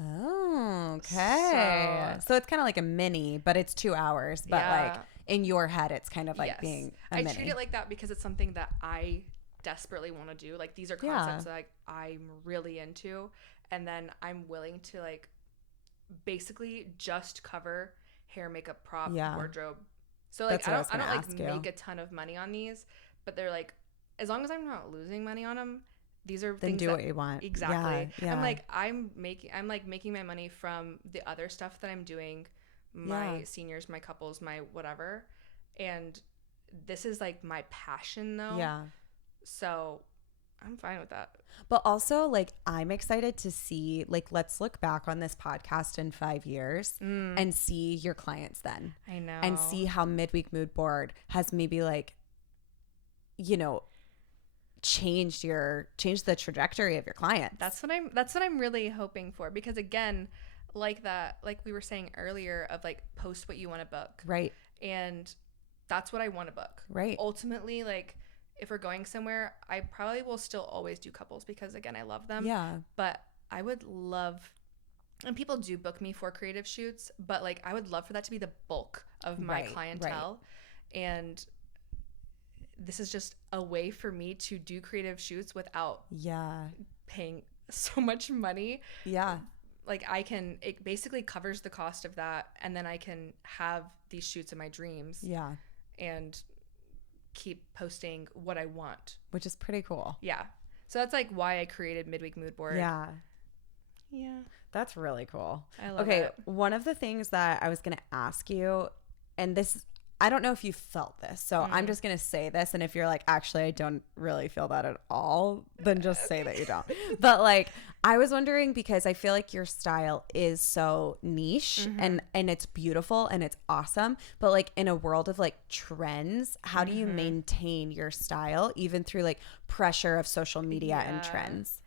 Oh, okay. So it's kind of like a mini, but it's 2 hours, but like in your head, it's kind of like Yes. being a I mini. treat it like that because it's something that I desperately want to do. Like these are concepts that like I'm really into, and then I'm willing to like basically just cover hair, makeup, prop, wardrobe. So like I don't like make a ton of money on these, but they're like, as long as I'm not losing money on them, these are Then things do that, what you want. exactly. Yeah. I'm like making my money from the other stuff that I'm doing, my seniors, my couples, my whatever, and this is like my passion though. Yeah. So I'm fine with that. But also, like, I'm excited to see, like, let's look back on this podcast in 5 years and see your clients then. I know. And see how Midweek Mood Board has maybe, like, you know, changed the trajectory of your clients. That's what I'm really hoping for, because again, like we were saying earlier, of like post what you want to book. Right. And that's what I want to book. Right. Ultimately, like, if we're going somewhere, I probably will still always do couples because, again, I love them. Yeah. But I would love, and people do book me for creative shoots, but like I would love for that to be the bulk of my clientele. Right. And this is just a way for me to do creative shoots without paying so much money. Yeah. Like it basically covers the cost of that, and then I can have these shoots in my dreams. Yeah. And keep posting what I want, which is pretty cool. Yeah. So that's like why I created Midweek Mood Board. Yeah. Yeah. That's really cool. I love it. One of the things that I was going to ask you, and this, I don't know if you felt this, so I'm just going to say this, and if you're like, actually, I don't really feel that at all, then just say that you don't. But like, I was wondering, because I feel like your style is so niche and it's beautiful and it's awesome, but like in a world of like trends, how do you maintain your style even through like pressure of social media and trends?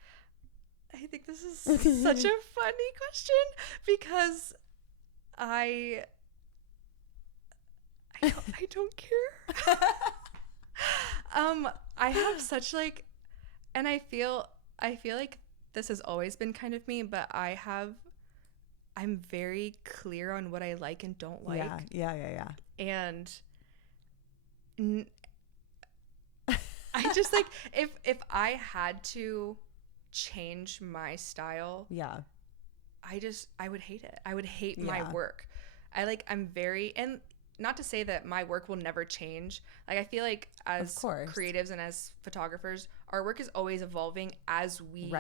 I think this is such a funny question, because I don't care. I have such like, and I feel like this has always been kind of me, but I'm very clear on what I like and don't like. Yeah. And I just like, if I had to change my style, I would hate it. I would hate my work. I'm very, and not to say that my work will never change. Like, I feel like as creatives and as photographers, our work is always evolving as we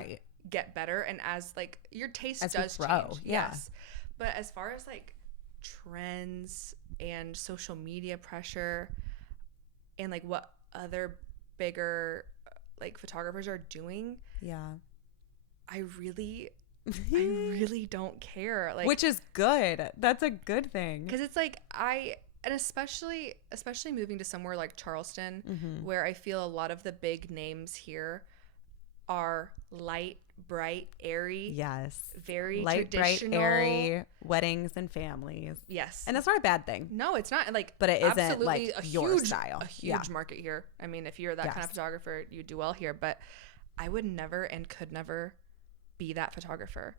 get better, and as like your taste does change. Yes. But as far as like trends and social media pressure and like what other bigger like photographers are doing, I really don't care. Like, which is good. That's a good thing. Because it's like and especially moving to somewhere like Charleston, where I feel a lot of the big names here are light, bright, airy. Yes. Very light, traditional. Bright, airy weddings and families. Yes. And that's not a bad thing. No, it's not. Like, but it isn't like your style. A huge market here. I mean, if you're that kind of photographer, you do well here. But I would never and could never be that photographer.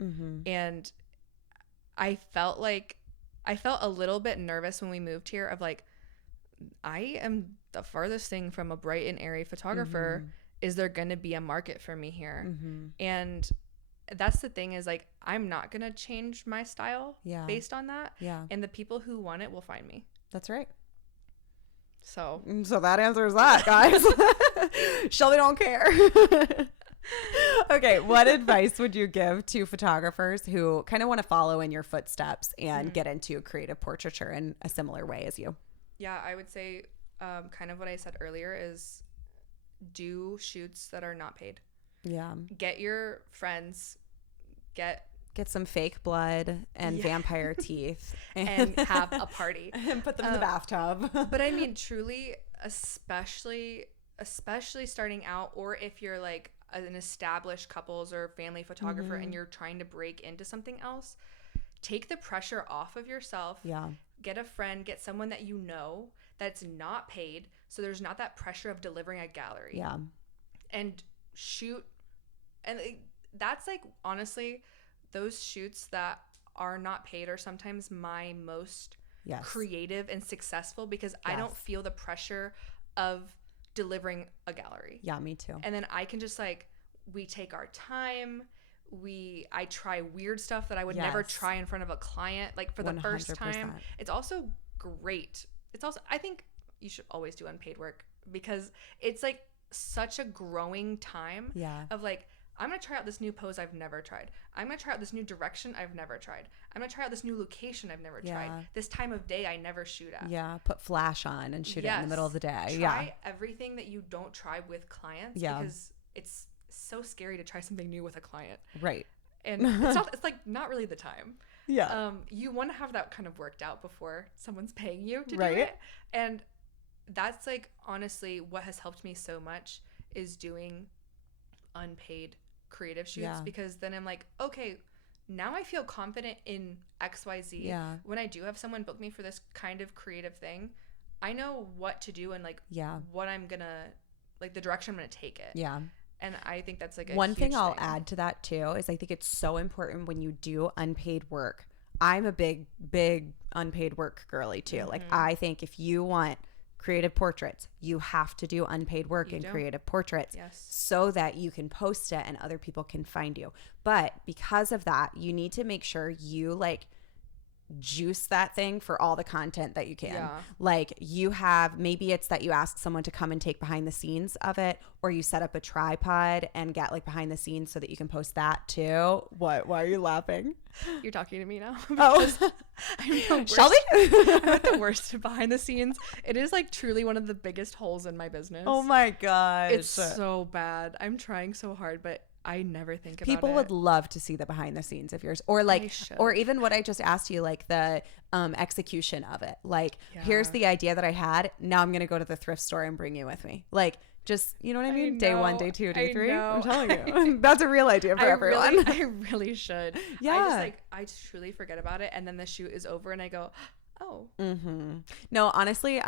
And I felt a little bit nervous when we moved here, of like, I am the farthest thing from a bright and airy photographer. Is there going to be a market for me here? And that's the thing, is like, I'm not going to change my style based on that. And the people who want it will find me. That's right. So that answers that, guys. Shelby don't care. Okay, what advice would you give to photographers who kind of want to follow in your footsteps and get into creative portraiture in a similar way as you? Yeah, I would say kind of what I said earlier is do shoots that are not paid. Yeah. Get your friends, get some fake blood and vampire teeth and have a party and put them in the bathtub. But I mean, truly, especially starting out, or if you're like an established couples or family photographer and you're trying to break into something else, take the pressure off of yourself. Get a friend, get someone that you know that's not paid, so there's not that pressure of delivering a gallery. And shoot. And that's like, honestly, those shoots that are not paid are sometimes my most creative and successful because I don't feel the pressure of delivering a gallery. Yeah, me too. And then I can just like, we take our time. I try weird stuff that I would never try in front of a client, like for the 100%. first time. It's also great. It's also, I think you should always do unpaid work because it's like such a growing time of like, I'm going to try out this new pose I've never tried. I'm going to try out this new direction I've never tried. I'm going to try out this new location I've never tried. This time of day I never shoot at. Yeah, put flash on and shoot it in the middle of the day. Try everything that you don't try with clients because it's so scary to try something new with a client. Right. And it's like not really the time. Yeah. You want to have that kind of worked out before someone's paying you to do it. And that's like honestly what has helped me so much is doing unpaid creative shoots because then I'm like, okay, now I feel confident in XYZ. Yeah. When I do have someone book me for this kind of creative thing, I know what to do and like what I'm gonna like the direction I'm gonna take it. Yeah. And I think that's like a one huge thing I'll add to that too is I think it's so important when you do unpaid work. I'm a big unpaid work girly too. Like I think if you want creative portraits, you have to do unpaid work in creative portraits so that you can post it and other people can find you. But because of that, you need to make sure you like juice that thing for all the content that you can. Like you have, maybe it's that you ask someone to come and take behind the scenes of it, or you set up a tripod and get like behind the scenes so that you can post that too. What? Why are you laughing? You're talking to me now. Oh, I'm Shelby? I'm at the worst behind the scenes. It is like truly one of the biggest holes in my business. Oh my gosh. It's so bad. I'm trying so hard, but I never think about it. People would love to see the behind the scenes of yours, or like, or even what I just asked you, like the execution of it. Like, here's the idea that I had. Now I'm going to go to the thrift store and bring you with me. Like, just, you know what I mean? Day 1, day 2, day 3. I'm telling you. That's a real idea for everyone. I really should. Yeah. I truly forget about it. And then the shoot is over and I go, oh. No, honestly,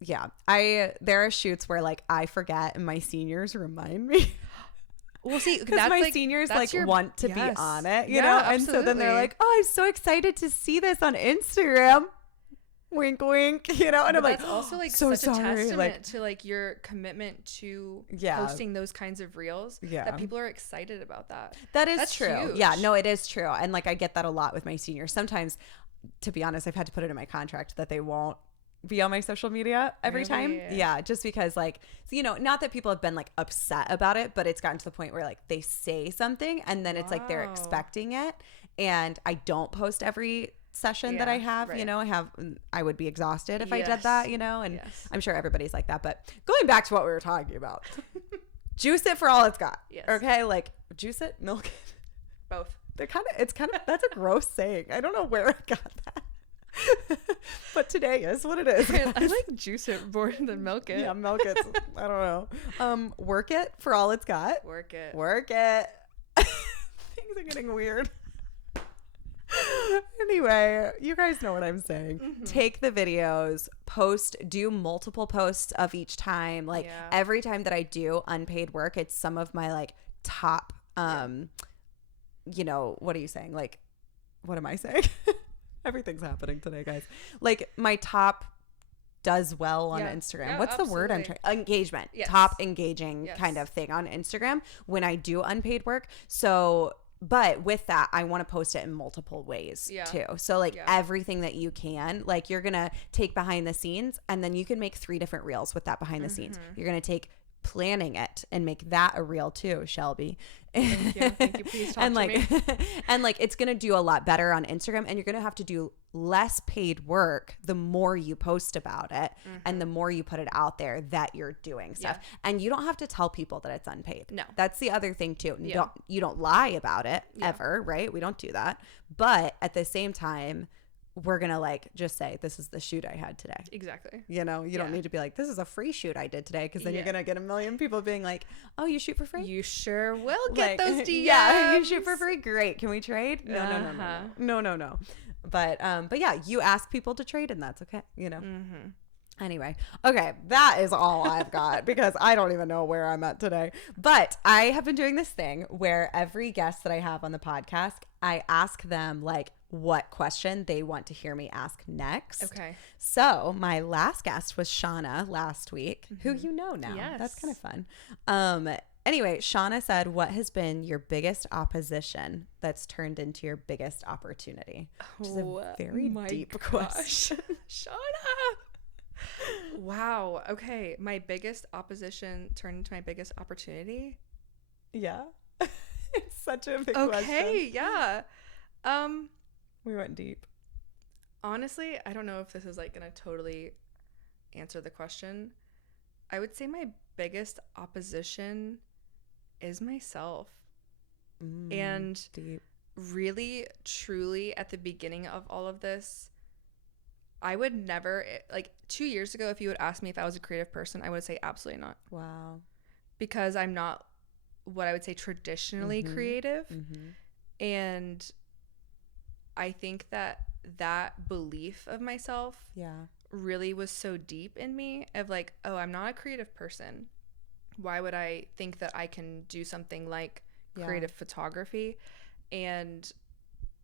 there are shoots where like I forget and my seniors remind me. Well, see, because my seniors like want to be on it, you know? And so then they're like, oh, I'm so excited to see this on Instagram. Wink, wink, you know? And I'm like, that's also like so such sorry. a testament to like your commitment to posting those kinds of reels that people are excited about that. That's true. Huge. Yeah, no, it is true. And like I get that a lot with my seniors. Sometimes, to be honest, I've had to put it in my contract that they won't be on my social media every time. Yeah, just because like, you know, not that people have been like upset about it, but it's gotten to the point where like they say something and then it's like they're expecting it, and I don't post every session that I have, you know, I would be exhausted if I did that, you know, and I'm sure everybody's like that. But going back to what we were talking about, juice it for all it's got. Okay, like juice it, milk it, both. It's kind of that's a gross saying. I don't know where I got that. But today is what it is. I like juice it more than milk it. Yeah, milk it. I don't know. Work it for all it's got. Work it. Things are getting weird. Anyway, you guys know what I'm saying. Take the videos, do multiple posts of each time. Like every time that I do unpaid work, it's some of my like top you know, what are you saying? Like, what am I saying? Everything's happening today, guys. Like my top does well on Instagram. What's the word I'm trying? Engagement. Top engaging kind of thing on Instagram when I do unpaid work. So, but with that, I want to post it in multiple ways too. So like everything that you can, like you're going to take behind the scenes and then you can make 3 different reels with that behind the scenes. You're going to take planning it and make that a reel too, Shelby. Thank you. Please talk to me. And like it's gonna do a lot better on Instagram, and you're gonna have to do less paid work the more you post about it and the more you put it out there that you're doing stuff. And you don't have to tell people that it's unpaid. No, that's the other thing too. You don't lie about it ever, right? We don't do that. But at the same time, we're going to like just say, this is the shoot I had today. Exactly. You know, you don't need to be like, this is a free shoot I did today. Cause then you're going to get a million people being like, oh, you shoot for free? You sure will get those DMs. Yeah. You shoot for free. Great. Can we trade? No. But yeah, you ask people to trade and that's okay. You know? Anyway, okay, that is all I've got because I don't even know where I'm at today. But I have been doing this thing where every guest that I have on the podcast, I ask them like what question they want to hear me ask next. Okay. So my last guest was Shauna last week, who you know now. Yes. That's kind of fun. Anyway, Shauna said, what has been your biggest opposition that's turned into your biggest opportunity? Which is a very deep question. Shauna. Wow. Okay. My biggest opposition turned into my biggest opportunity. Yeah. It's such a big question. Okay. Yeah. We went deep. Honestly, I don't know if this is like gonna totally answer the question. I would say my biggest opposition is myself. And deep. really, truly, at the beginning of all of this, I would never, like 2 years ago, if you would ask me if I was a creative person, I would say absolutely not. Wow. Because I'm not what I would say traditionally creative. And I think that belief of myself really was so deep in me of like, oh, I'm not a creative person. Why would I think that I can do something like creative photography? And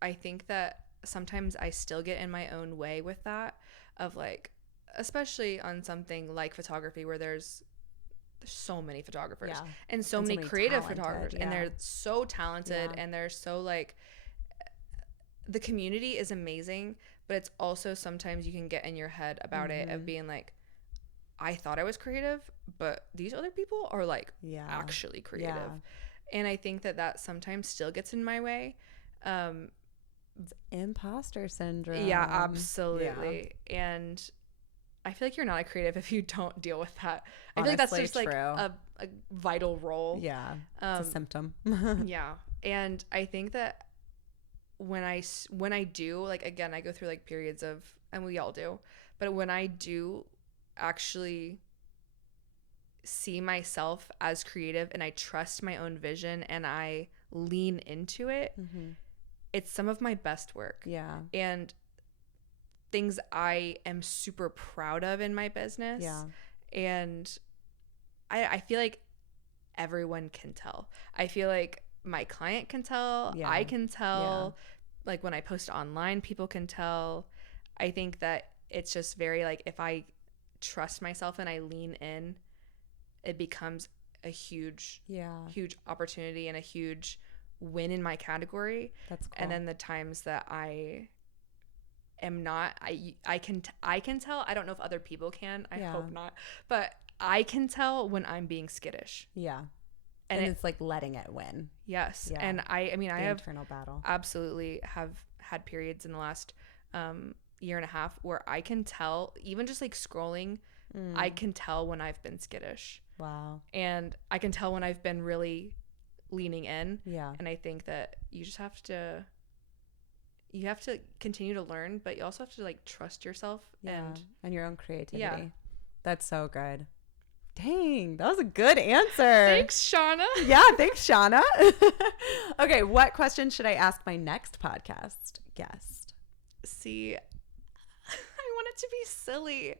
I think that sometimes I still get in my own way with that, of like, especially on something like photography where there's so many photographers and so many creative photographers and they're so talented and they're so like, the community is amazing, but it's also sometimes you can get in your head about it of being like, I thought I was creative, but these other people are like actually creative. And I think that sometimes still gets in my way. Imposter syndrome. Yeah, absolutely. And I feel like you're not a creative if you don't deal with that. I feel like that's just like a vital role. Yeah, it's a symptom. Yeah. And I think that when I do, like, again, I go through like periods of, and we all do, but when I do actually see myself as creative and I trust my own vision and I lean into it, it's some of my best work. Yeah. And things I am super proud of in my business. Yeah. And I feel like everyone can tell. I feel like my client can tell. Yeah. I can tell. Yeah. Like when I post online, people can tell. I think that it's just very like, if I trust myself and I lean in, it becomes a huge opportunity and a huge win in my category. That's cool. And then the times that I am not, I can tell. I don't know if other people can. I hope not. But I can tell when I'm being skittish. Yeah. And it's like letting it win. Yes. Yeah. And I mean, I have internal battle. Absolutely have had periods in the last year and a half where I can tell, even just like scrolling, I can tell when I've been skittish. Wow. And I can tell when I've been really leaning in. Yeah. And I think that you just have to continue to learn, but you also have to like trust yourself and your own creativity. Yeah. That's so good. Dang, that was a good answer. Thanks, Shauna. Yeah, thanks, Shauna. Okay, what question should I ask my next podcast guest? See, I want it to be silly.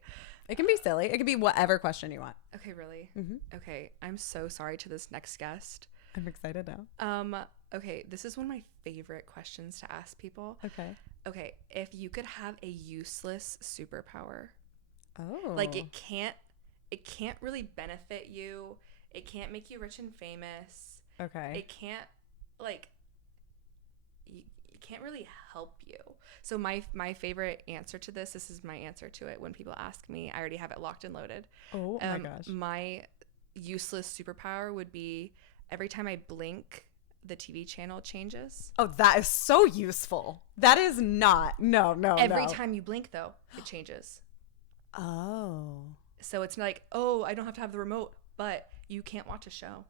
It can be silly. It can be whatever question you want. Okay, really? Mm-hmm. Okay, I'm so sorry to this next guest. I'm excited now. Okay, this is one of my favorite questions to ask people. Okay, if you could have a useless superpower. Oh. Like it can't really benefit you. It can't make you rich and famous. Okay. It can't like it can't really help you. So my favorite answer to this is my answer to it when people ask me. I already have it locked and loaded. Oh my gosh. My useless superpower would be every time I blink, the TV channel changes. Oh, that is so useful. That is not. No. Every time you blink though, it changes. Oh. So it's like, oh, I don't have to have the remote, but you can't watch a show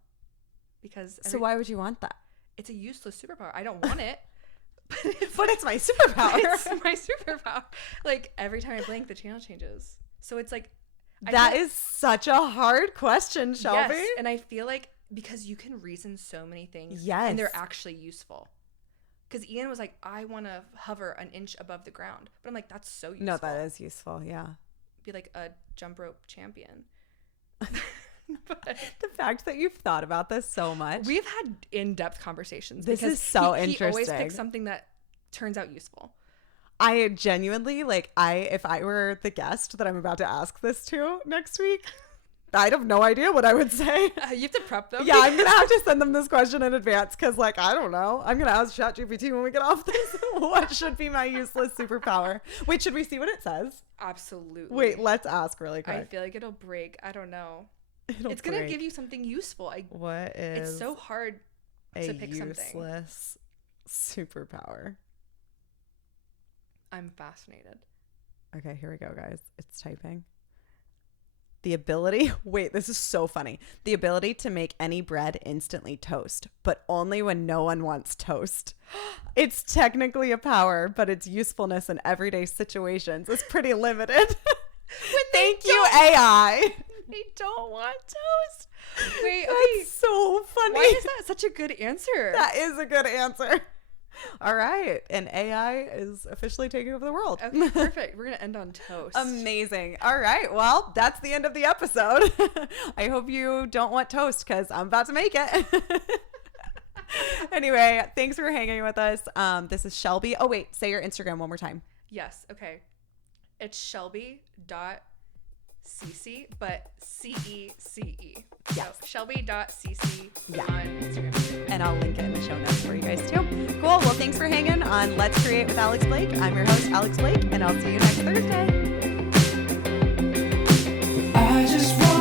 because. So why would you want that? It's a useless superpower. I don't want it, but it's my superpower. It's my superpower. Like every time I blink, the channel changes. So it's like. That is such a hard question, Shelby. Yes, and I feel like because you can reason so many things. Yes. And they're actually useful. Because Ian was like, I want to hover an inch above the ground, but I'm like, that's so useful. No, that is useful. Yeah. Be like a jump rope champion. But The fact that you've thought about this so much. we've had in-depth conversations. This because is so he always interesting. picks something that turns out useful. I genuinely, like, if I were the guest that I'm about to ask this to next week, I'd have no idea what I would say. You have to prep them. Yeah, I'm going to have to send them this question in advance because, like, I don't know. I'm going to ask ChatGPT when we get off this. What should be my useless superpower? Wait, should we see what it says? Absolutely. Wait, let's ask really quick. I feel like it'll break. I don't know. It'll It's going to break. give you something useful. What is It's so hard a to pick something. useless superpower? I'm fascinated. Okay, here we go, guys. It's typing. The ability, wait, this is so funny. The ability to make any bread instantly toast, but only when no one wants toast. It's technically a power, but its usefulness in everyday situations is pretty limited. Thank you, AI. They don't want toast. Wait, okay. That's so funny. Why is that such a good answer? That is a good answer. All right. And AI is officially taking over the world. Okay, perfect. We're going to end on toast. Amazing. All right. Well, that's the end of the episode. I hope you don't want toast because I'm about to make it. Anyway, thanks for hanging with us. This is Shelby. Oh, wait. Say your Instagram one more time. Yes. Okay. It's Shelby.cc, but CECE. Yes. So Shelby.cc Yeah. on Instagram. And I'll link it in the show notes for you guys too. Cool. Well, thanks for hanging on Let's Create with Alex Blake. I'm your host, Alex Blake, and I'll see you next Thursday. I just want